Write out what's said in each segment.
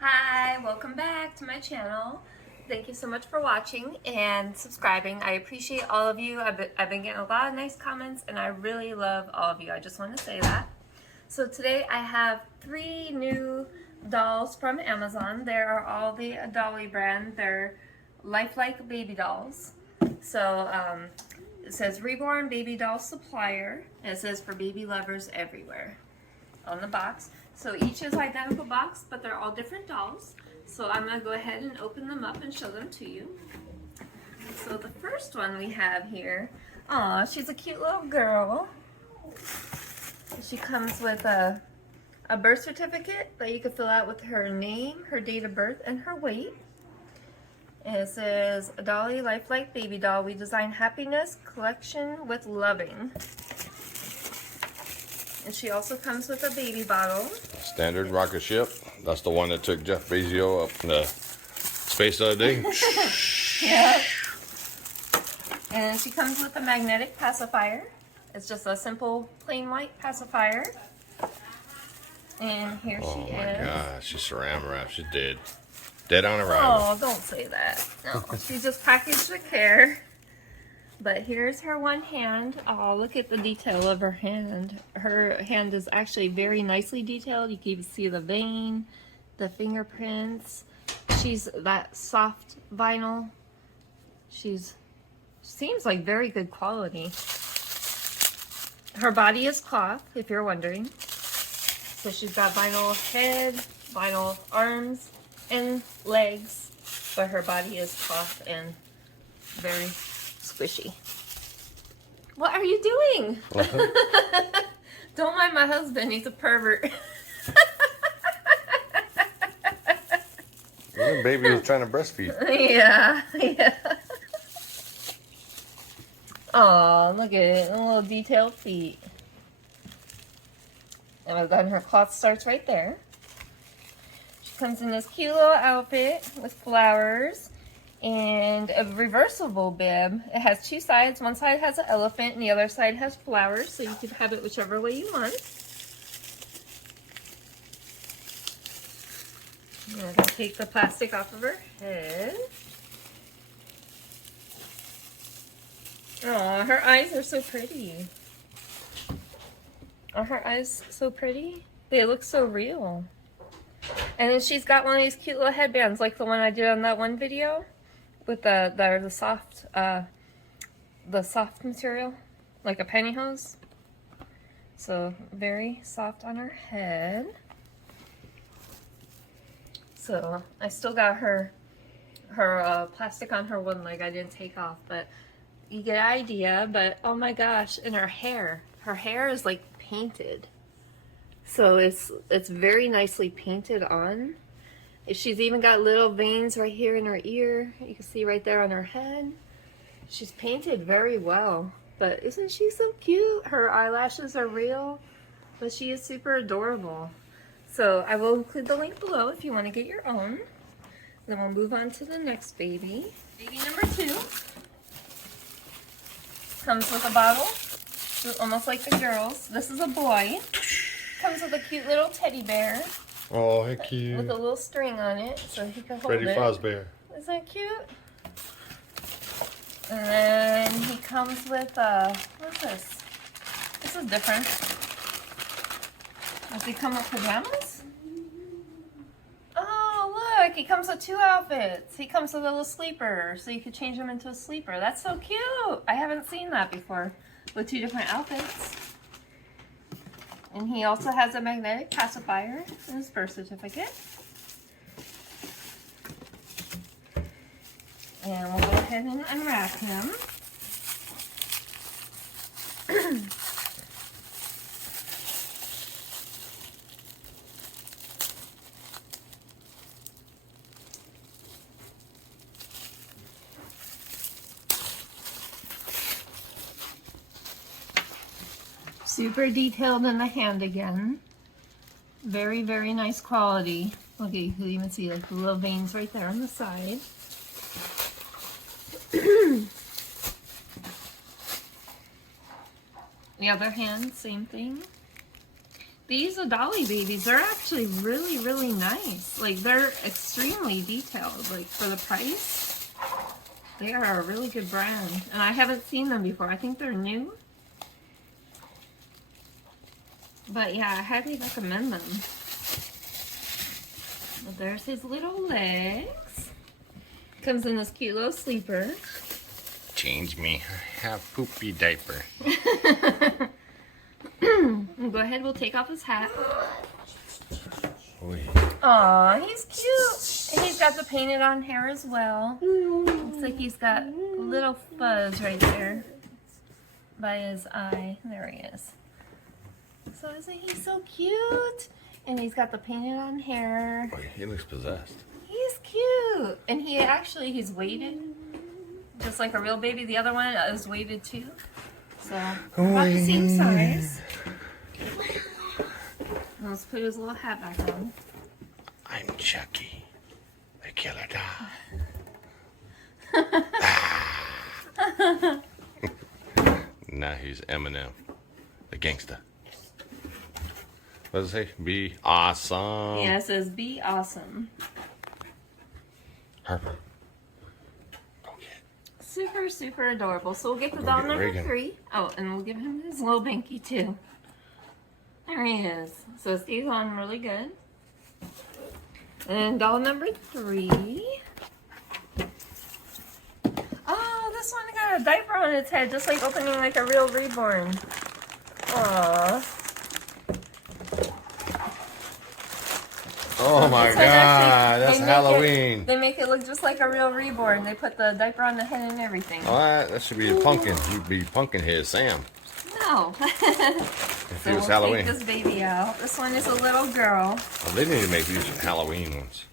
Hi, welcome back to my channel. Thank you so much for watching and subscribing. I appreciate all of you. I've been getting a lot of nice comments and I really love all of you. I just want to say that. So today I have 3 new dolls from Amazon. They are all the Adolly brand. They're Lifelike baby dolls. So it says Reborn Baby Doll Supplier. And it says for baby lovers everywhere on the box. So each is identical box, but they're all different dolls. So I'm going to go ahead and open them up and show them to you. So the first one we have here, aw, she's a cute little girl. She comes with a birth certificate that you can fill out with her name, her date of birth, and her weight. And it says, Adolly Lifelike Baby Doll, we design happiness, collection with loving. And she also comes with a baby bottle. Standard rocket ship. That's the one that took Jeff Bezos up in the space the other day. Yeah. And she comes with a magnetic pacifier. It's just a simple plain white pacifier. And here she is. Oh my gosh, she's saran wrap. She's dead. Dead on arrival. Oh, don't say that. No, she just packaged with care. But here's her one hand. Oh, look at the detail of her hand. Her hand is actually very nicely detailed. You can even see the vein, the fingerprints. She's that soft vinyl. Seems like very good quality. Her body is cloth, if you're wondering. So she's got vinyl head, vinyl arms, and legs. But her body is cloth and very squishy. What are you doing? Don't mind my husband, he's a pervert. The baby was trying to breastfeed. Yeah. Oh, look at it, the little detailed feet. And then her cloth starts right there. She comes in this cute little outfit with flowers and a reversible bib. It has 2 sides. One side has an elephant and the other side has flowers, so you can have it whichever way you want. I'm going to take the plastic off of her head. Oh, her eyes are so pretty. Are her eyes so pretty? They look so real. And then she's got one of these cute little headbands like the one I did on that one video with the soft material, like a pantyhose. So very soft on her head. So I still got her plastic on her one leg. I didn't take off, but you get an idea. But oh my gosh, and her hair is like painted. So it's very nicely painted on. She's even got little veins right here in her ear. You can see right there on her head. She's painted very well. But isn't she so cute? Her eyelashes are real, but she is super adorable. So I will include the link below if you want to get your own. Then we'll move on to the next baby. Baby number 2 comes with a bottle, almost like the girls. This is a boy. Comes with a cute little teddy bear. Oh, heck cute. With a little string on it, so he can hold Freddy it. Fazbear. Isn't that cute? And then he comes with, what's this? This is different. Does he come with pajamas? Oh, look, he comes with 2 outfits. He comes with a little sleeper, so you could change him into a sleeper. That's so cute. I haven't seen that before, with 2 different outfits. And he also has a magnetic pacifier in his birth certificate. And we'll go ahead and unwrap him. Super detailed in the hand again. Very, very nice quality. Look, you can even see like the little veins right there on the side. The other hand, same thing. these Adolly babies, they're actually really, really nice. Like, they're extremely detailed. Like, for the price, they are a really good brand. And I haven't seen them before. I think they're new. But yeah, I highly recommend them. Well, there's his little legs. Comes in this cute little sleeper. Change me. I have poopy diaper. Go ahead, we'll take off his hat. Oy. Aw, he's cute. And he's got the painted on hair as well. Looks like he's got a little fuzz right there by his eye. There he is. So isn't he so cute? And he's got the painted on hair. Oy, he looks possessed. He's cute. And he's weighted. Just like a real baby. The other one is weighted too. So, about the same size. Let's put his little hat back on. I'm Chucky, the killer doll. Now he's Eminem, the gangster. What does it say? Be awesome. Yeah, it says be awesome. Harper. Go get. Super, super adorable. So we'll get the doll number Reagan. 3. Oh, and we'll give him his little binky too. There he is. So it stays on really good. And doll number 3. Oh, this one got a diaper on its head, just like opening like a real reborn. Aww. Oh my So actually, God, that's they make Halloween. They make it look just like a real reborn. They put the diaper on the head and everything. All right, that should be a pumpkin. You'd be Pumpkinhead Sam. No. If So it was we'll Halloween. take this baby out. This one is a little girl. Well, they need to make these Halloween ones.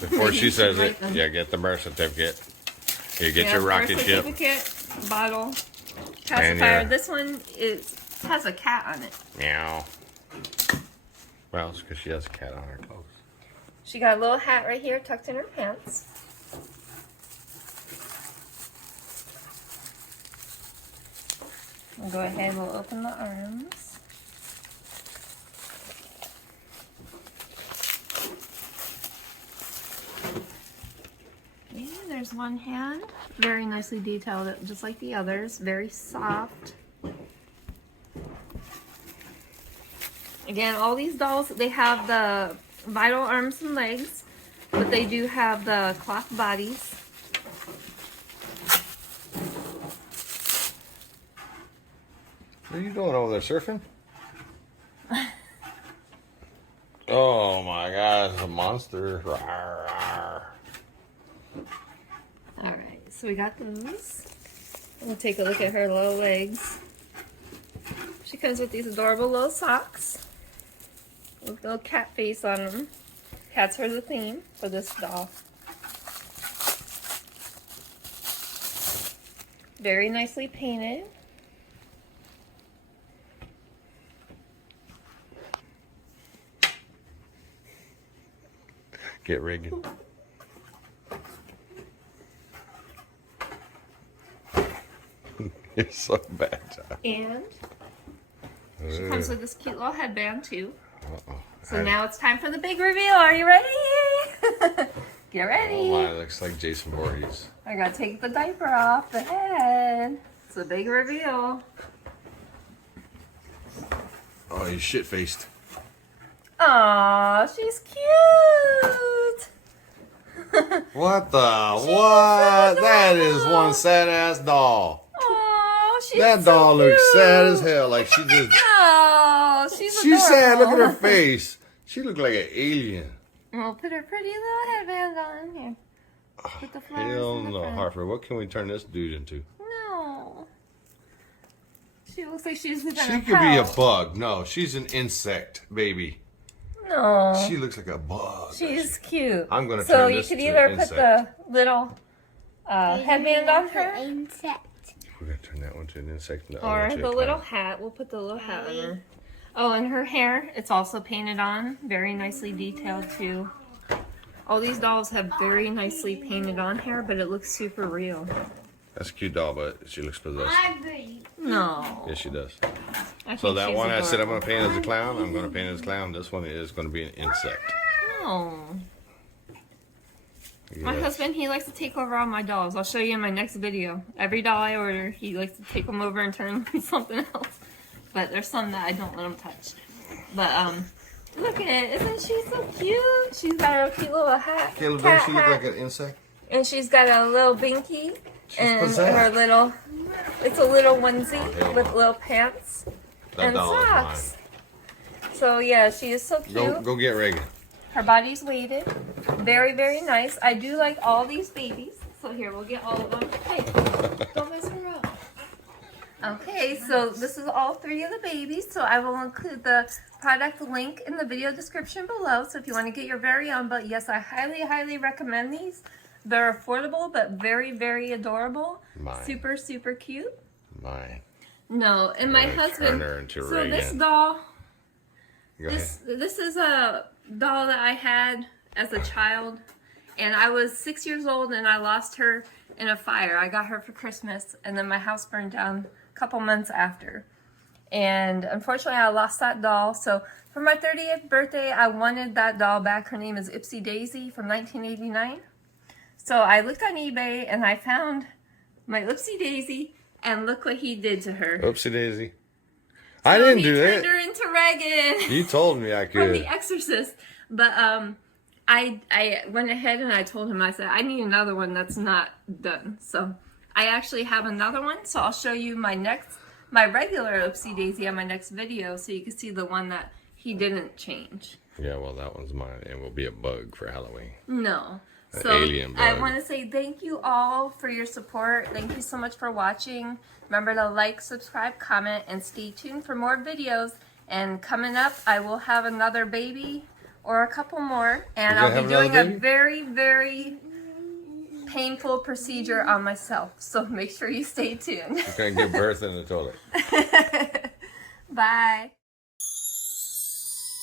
Before Maybe she you says should it, write them. yeah, get the birth certificate. Here, get Yeah, your birth rocket ship. certificate, bottle, And pacifier. your- This one has a cat on it. Meow. Well, it's because she has a cat on her clothes. She got a little hat right here tucked in her pants. We'll go ahead, we'll open the arms. Yeah, there's one hand. Very nicely detailed, just like the others. Very soft. Again, all these dolls, they have the vital arms and legs, but they do have the cloth bodies. What are you doing over there, surfing? Oh my God, it's a monster. Rawr, rawr. Alright, so we got those. We'll take a look at her little legs. She comes with these adorable little socks with a little cat face on them. Cats are the theme for this doll. Very nicely painted. Get Reagan. You're so bad, John. And she comes with this cute little headband too. Uh-oh. So now it's time for the big reveal. Are you ready? Get ready. Oh my, it looks like Jason Voorhees. I gotta take the diaper off the head. It's a big reveal. Oh, he's shit-faced. Aw, she's cute. What the? What? That is one sad-ass doll. Aw, she's That so doll looks cute. sad as hell. Like she just... Oh, she's She's sad. Look at her adorable. face. She looked like an alien. We'll put her pretty little headband on here. Put the flowers Hell in the no, front. Harper. What can we turn this dude into? No. She looks like she's gonna She could be a pout. bug. No, she's an insect, baby. No. She looks like a bug. She's cute. I'm gonna So turn you this could to either an put the little headband on her, Insect. We're gonna turn that one to an insect. And the other or one to a the plant. little hat. We'll put the little hat on her. Oh, and her hair, it's also painted on. Very nicely detailed too. All these dolls have very nicely painted on hair, but it looks super real. That's a cute doll, but she looks possessed. Ivory. No. Yes, she does. I So think that she's one I said I'm adorable. going to paint as a clown. I'm going to paint as a clown. This one is going to be an insect. No. My Yes. husband, he likes to take over all my dolls. I'll show you in my next video. Every doll I order, he likes to take them over and turn them into something else. But there's some that I don't let him touch. But, look at it. Isn't she so cute? She's got a cute little hat. Caleb, cat don't she look hat. like an insect? And she's got a little binky. And possessed. her little, it's a little onesie with little pants That and doll is socks. So, yeah, she is so cute. mine. Go get Reagan. Her body's weighted. Very, very nice. I do like all these babies. So here, we'll get all of them. Hey, don't mess her up. Okay, so this is all 3 of the babies. So I will include the product link in the video description below. So if you want to get your very own, but yes, I highly, highly recommend these. They're affordable, but very, very adorable. Mine. Super, super cute. Mine. No, and my Turn husband. her into So this Reagan. doll. Go ahead. This is a doll that I had as a child, and I was 6 years old, and I lost her in a fire. I got her for Christmas, and then my house burned down a couple months after. And unfortunately, I lost that doll. So for my 30th birthday, I wanted that doll back. Her name is Ipsy Daisy from 1989. So I looked on eBay, and I found my Ipsy Daisy, and look what he did to her. Oopsie daisy. I didn't do He turned that. her into Reagan. You told me I From could. The Exorcist. But I went ahead and I told him, I said, I need another one that's not done. So I actually have another one. So I'll show you my regular Oopsie Daisy on my next video so you can see the one that he didn't change. Yeah, well, that one's mine, and will be a bug for Halloween. No. An So alien I bug. want to say thank you all for your support. Thank you so much for watching. Remember to like, subscribe, comment, and stay tuned for more videos. And coming up, I will have another baby or a couple more. And You're I'll gonna be have doing another a baby? very, very painful procedure on myself. So make sure you stay tuned. You can't give birth in the toilet. Bye.